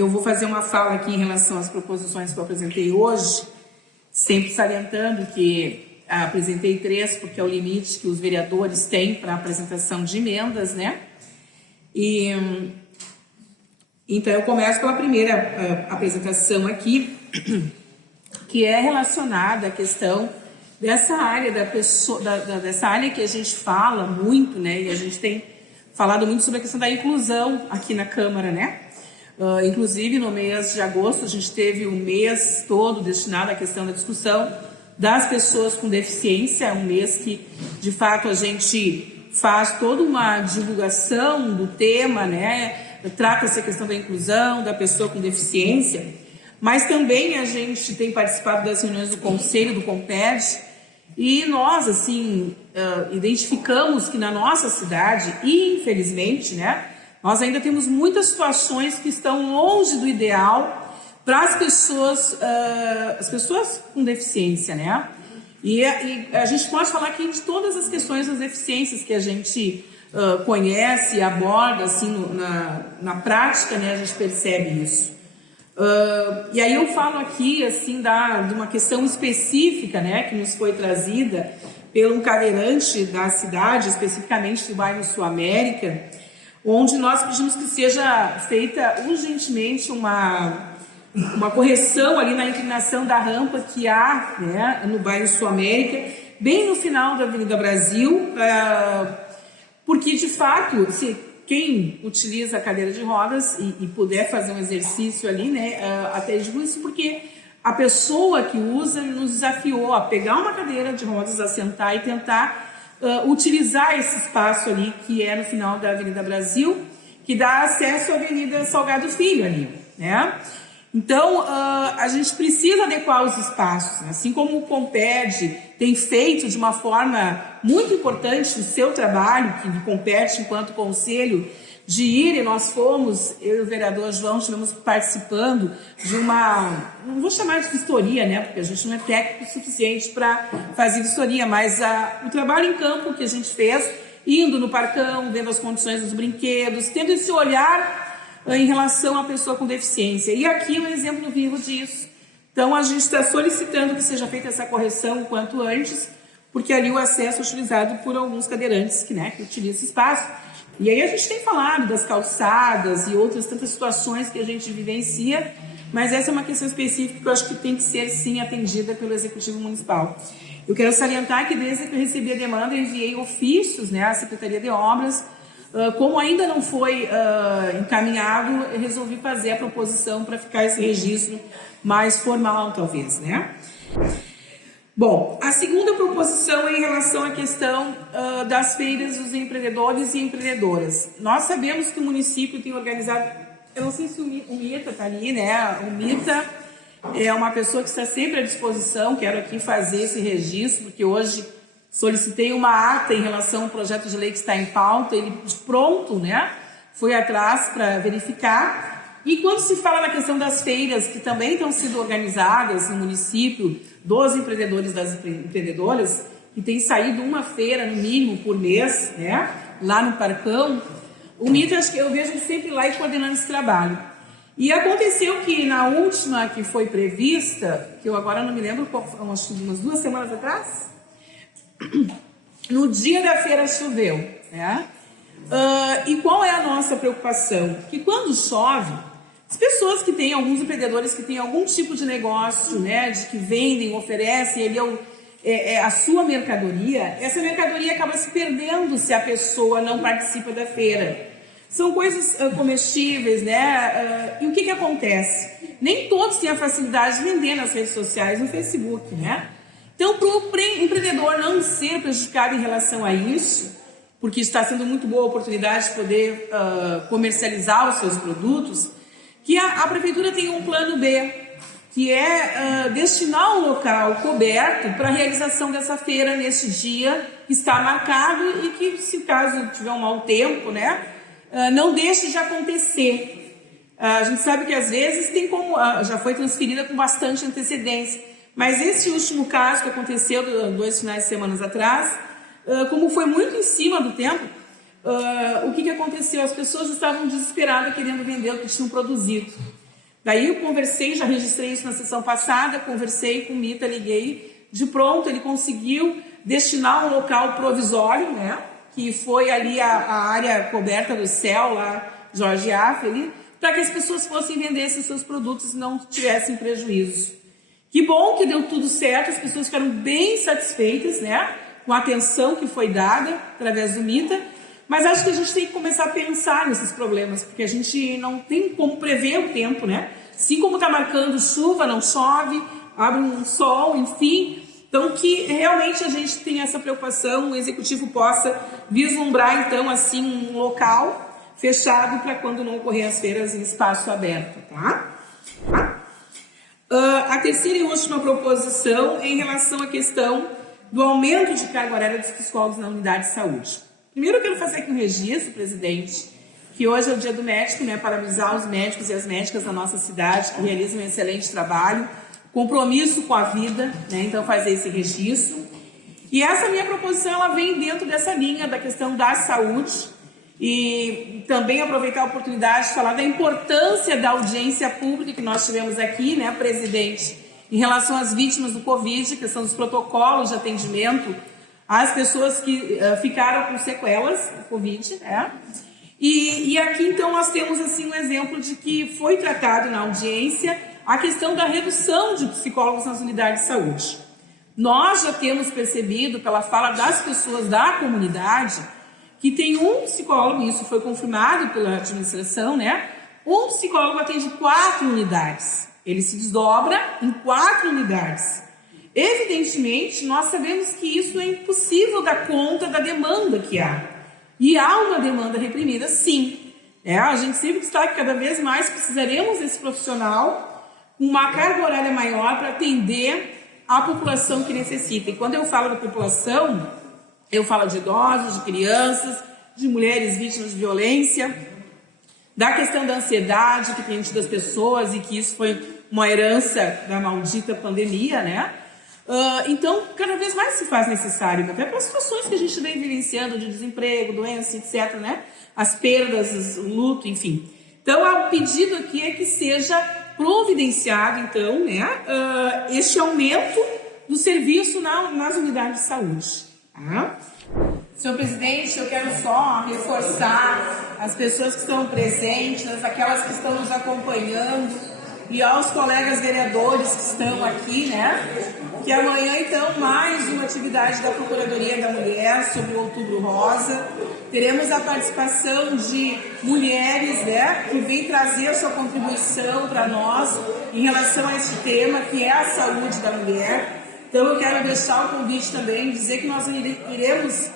eu vou fazer uma fala aqui em relação às proposições que eu apresentei hoje, sempre salientando que apresentei 3, porque é o limite que os vereadores têm para apresentação de emendas, né? Então, eu começo pela primeira apresentação aqui, que é relacionada à questão dessa área da pessoa, dessa área que a gente fala muito, né? E a gente tem falado muito sobre a questão da inclusão aqui na Câmara, né? Inclusive, no mês de agosto, a gente teve um mês todo destinado à questão da discussão das pessoas com deficiência, um mês que, de fato, a gente faz toda uma divulgação do tema, né? Trata-se a questão da inclusão da pessoa com deficiência, mas também a gente tem participado das reuniões do Conselho, do Comped, e nós, assim, identificamos que na nossa cidade, infelizmente, né, nós ainda temos muitas situações que estão longe do ideal para as pessoas com deficiência, né? E a gente pode falar aqui de todas as questões das deficiências que a gente conhece e aborda, assim, na prática, né, a gente percebe isso. E aí eu falo aqui, assim, de uma questão específica, né, que nos foi trazida pelo um cadeirante da cidade, especificamente do bairro Sul América, onde nós pedimos que seja feita urgentemente uma correção ali na inclinação da rampa que há, né, no bairro Sul América, bem no final da Avenida Brasil, porque, de fato, se quem utiliza a cadeira de rodas e puder fazer um exercício ali, né, até digo isso porque a pessoa que usa nos desafiou a pegar uma cadeira de rodas, a sentar e tentar utilizar esse espaço ali, que é no final da Avenida Brasil, que dá acesso à Avenida Salgado Filho ali, né? Então, a gente precisa adequar os espaços, assim como o Comped tem feito de uma forma muito importante o seu trabalho, que lhe compete enquanto conselho, de ir, e nós fomos, eu e o vereador João, estivemos participando de uma, não vou chamar de vistoria, né, porque a gente não é técnico suficiente para fazer vistoria, mas o trabalho em campo que a gente fez, indo no parcão, vendo as condições dos brinquedos, tendo esse olhar em relação à pessoa com deficiência. E aqui é um exemplo vivo disso. Então, a gente está solicitando que seja feita essa correção o quanto antes, porque ali o acesso é utilizado por alguns cadeirantes que utilizam esse espaço. E aí a gente tem falado das calçadas e outras tantas situações que a gente vivencia, mas essa é uma questão específica que eu acho que tem que ser, sim, atendida pelo Executivo Municipal. Eu quero salientar que desde que eu recebi a demanda, eu enviei ofícios, né, à Secretaria de Obras. Como ainda não foi encaminhado, eu resolvi fazer a proposição para ficar esse registro mais formal, talvez, né? Bom, a segunda proposição é em relação à questão das feiras dos empreendedores e empreendedoras. Nós sabemos que o município tem organizado, eu não sei se o Mita está ali, né? O Mita é uma pessoa que está sempre à disposição, quero aqui fazer esse registro, porque hoje solicitei uma ata em relação ao projeto de lei que está em pauta, ele pronto, né? Foi atrás para verificar. E quando se fala na questão das feiras, que também estão sendo organizadas no município, dos empreendedores e das empreendedoras, que tem saído uma feira, no mínimo, por mês, né? Lá no Parcão, o Mito, acho que eu vejo sempre lá e coordenando esse trabalho. E aconteceu que na última que foi prevista, que eu agora não me lembro, umas 2 semanas atrás, no dia da feira choveu, né? E qual é a nossa preocupação? Que quando chove, as pessoas que têm, alguns empreendedores que têm algum tipo de negócio, né, de que vendem, oferecem, ele a sua mercadoria, essa mercadoria acaba se perdendo se a pessoa não participa da feira. São coisas comestíveis, né? E o que acontece? Nem todos têm a facilidade de vender nas redes sociais, no Facebook, né? Então, para o empreendedor não ser prejudicado em relação a isso, porque está sendo muito boa a oportunidade de poder comercializar os seus produtos, que a prefeitura tem um plano B, que é destinar um local coberto para a realização dessa feira nesse dia que está marcado e que, se caso tiver um mau tempo, né, não deixe de acontecer. A gente sabe que às vezes tem como, já foi transferida com bastante antecedência, mas esse último caso que aconteceu 2 finais de semana atrás, como foi muito em cima do tempo, o que aconteceu? As pessoas estavam desesperadas querendo vender o que tinham produzido. Daí eu conversei, já registrei isso na sessão passada, conversei com o Mita, liguei, de pronto ele conseguiu destinar um local provisório, né, que foi ali a área coberta do céu, lá, Jorge Affe, para que as pessoas fossem vender esses seus produtos e não tivessem prejuízo. Que bom que deu tudo certo, as pessoas ficaram bem satisfeitas, né, com a atenção que foi dada através do Mita, mas acho que a gente tem que começar a pensar nesses problemas, porque a gente não tem como prever o tempo, né? Assim como está marcando chuva, não chove, abre um sol, enfim. Então, que realmente a gente tenha essa preocupação, o executivo possa vislumbrar, então, assim, um local fechado para quando não ocorrer as feiras em espaço aberto, tá? A terceira e última proposição é em relação à questão do aumento de carga horária dos psicólogos na unidade de saúde. Primeiro eu quero fazer aqui um registro, presidente, que hoje é o dia do médico, né, parabenizar os médicos e as médicas da nossa cidade que realizam um excelente trabalho, compromisso com a vida, né, então fazer esse registro. E essa minha proposição, ela vem dentro dessa linha da questão da saúde e também aproveitar a oportunidade de falar da importância da audiência pública que nós tivemos aqui, né, presidente, em relação às vítimas do Covid, questão dos protocolos de atendimento às pessoas que ficaram com sequelas do Covid, né? E aqui, então, nós temos, assim, um exemplo de que foi tratado na audiência a questão da redução de psicólogos nas unidades de saúde. Nós já temos percebido, pela fala das pessoas da comunidade, que tem um psicólogo, e isso foi confirmado pela administração, né? Um psicólogo atende 4 unidades. Ele se desdobra em 4 unidades. Evidentemente, nós sabemos que isso é impossível dar conta da demanda que há. E há uma demanda reprimida, sim. A gente sempre está que cada vez mais precisaremos desse profissional com uma carga horária maior para atender a população que necessita. E quando eu falo da população, eu falo de idosos, de crianças, de mulheres vítimas de violência, da questão da ansiedade que tem tido das pessoas e que isso foi uma herança da maldita pandemia, né? Então, cada vez mais se faz necessário, até para as situações que a gente vem vivenciando de desemprego, doença, etc., né? As perdas, o luto, enfim. Então, o pedido aqui é que seja providenciado, então, né, este aumento do serviço nas unidades de saúde. Tá? Senhor presidente, eu quero só reforçar as pessoas que estão presentes, aquelas que estão nos acompanhando, e aos colegas vereadores que estão aqui, né? Que amanhã, então, mais uma atividade da Procuradoria da Mulher sobre o Outubro Rosa. Teremos a participação de mulheres, né? Que vêm trazer a sua contribuição para nós em relação a este tema, que é a saúde da mulher. Então, eu quero deixar o convite também, dizer que nós iremos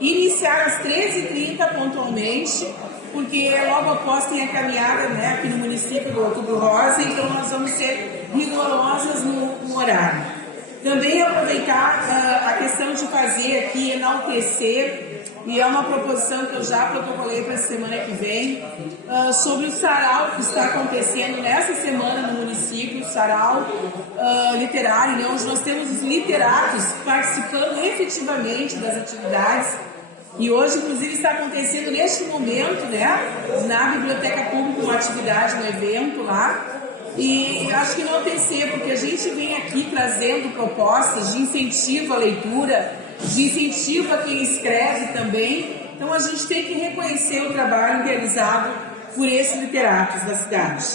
iniciar às 13h30 pontualmente, porque logo após tem a caminhada, né, aqui no município do Outubro Rosa, então nós vamos ser rigorosas no horário. Também aproveitar a questão de fazer aqui, enaltecer, e é uma proposição que eu já protocolei para a semana que vem, sobre o sarau que está acontecendo nessa semana no município, o sarau literário, né, onde nós temos os literatos participando efetivamente das atividades. E hoje, inclusive, está acontecendo neste momento, né, na Biblioteca Pública, uma atividade, um evento lá. E acho que não tem ser, porque a gente vem aqui trazendo propostas de incentivo à leitura, de incentivo a quem escreve também. Então, a gente tem que reconhecer o trabalho realizado por esses literatos da cidade.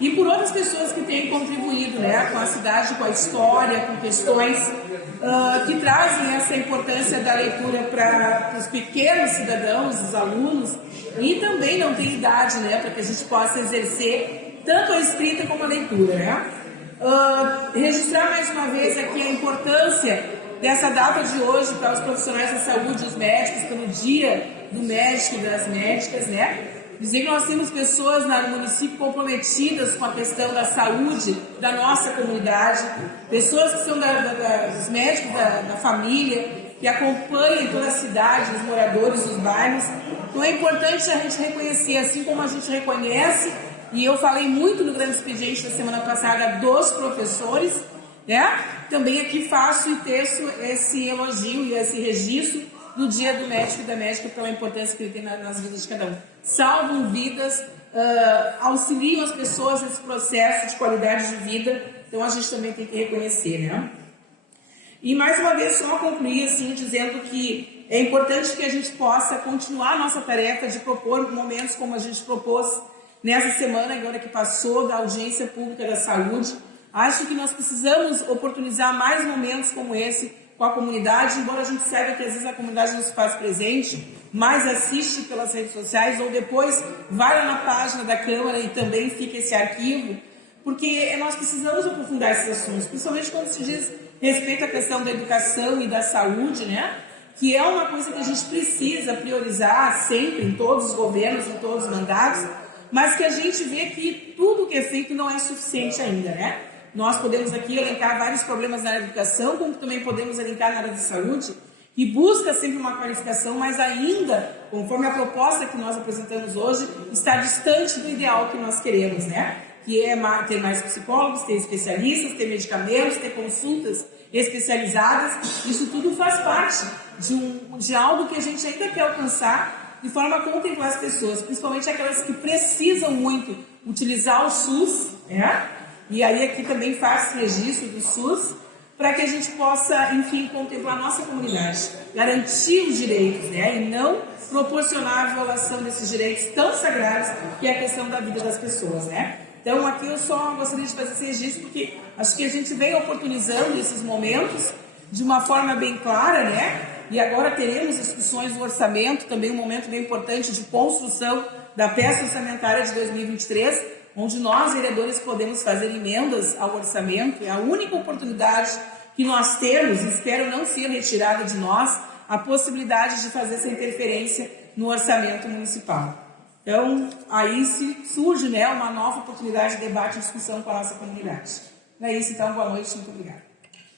E por outras pessoas que têm contribuído, né, com a cidade, com a história, com questões que trazem essa importância da leitura para os pequenos cidadãos, os alunos, e também não tem idade, né, para que a gente possa exercer tanto a escrita como a leitura, né? Registrar mais uma vez aqui a importância dessa data de hoje para os profissionais da saúde, os médicos, pelo dia do médico e das médicas, né? Dizer que nós temos pessoas no município comprometidas com a questão da saúde da nossa comunidade, pessoas que são dos médicos da família, que acompanham toda a cidade, os moradores dos bairros. Então é importante a gente reconhecer, assim como a gente reconhece, e eu falei muito no grande expediente da semana passada dos professores, né? Também aqui faço e teço esse elogio e esse registro do dia do médico e da médica pela importância que ele tem nas vidas de cada um. Salvam vidas auxiliam as pessoas nesse processo de qualidade de vida. Então a gente também tem que reconhecer, né? E mais uma vez só concluir assim, dizendo que é importante que a gente possa continuar a nossa tarefa de propor momentos como a gente propôs nessa semana agora que passou da audiência pública da saúde. Acho que nós precisamos oportunizar mais momentos como esse com a comunidade, embora a gente saiba que às vezes a comunidade não se faz presente, mas assiste pelas redes sociais ou depois vai lá na página da Câmara e também fica esse arquivo, porque nós precisamos aprofundar esses assuntos, principalmente quando se diz respeito à questão da educação e da saúde, né? Que é uma coisa que a gente precisa priorizar sempre, em todos os governos, em todos os mandatos, mas que a gente vê que tudo que é feito não é suficiente ainda, né? Nós podemos aqui elencar vários problemas na área da educação, como também podemos elencar na área de saúde, que busca sempre uma qualificação, mas ainda, conforme a proposta que nós apresentamos hoje, está distante do ideal que nós queremos, né? Que é ter mais psicólogos, ter especialistas, ter medicamentos, ter consultas especializadas. Isso tudo faz parte de algo que a gente ainda quer alcançar de forma a contemplar as pessoas, principalmente aquelas que precisam muito utilizar o SUS, né? E aí aqui também faz registro do SUS, para que a gente possa, enfim, contemplar a nossa comunidade, garantir os direitos, né? E não proporcionar a violação desses direitos tão sagrados, que é a questão da vida das pessoas, né? Então aqui eu só gostaria de fazer esse registro, porque acho que a gente vem oportunizando esses momentos de uma forma bem clara, né? E agora teremos discussões do orçamento, também um momento bem importante de construção da peça orçamentária de 2023, onde nós, vereadores, podemos fazer emendas ao orçamento. É a única oportunidade que nós temos, espero não ser retirada de nós, a possibilidade de fazer essa interferência no orçamento municipal. Então, aí surge, né, uma nova oportunidade de debate e discussão com a nossa comunidade. É isso, então, boa noite, muito obrigada.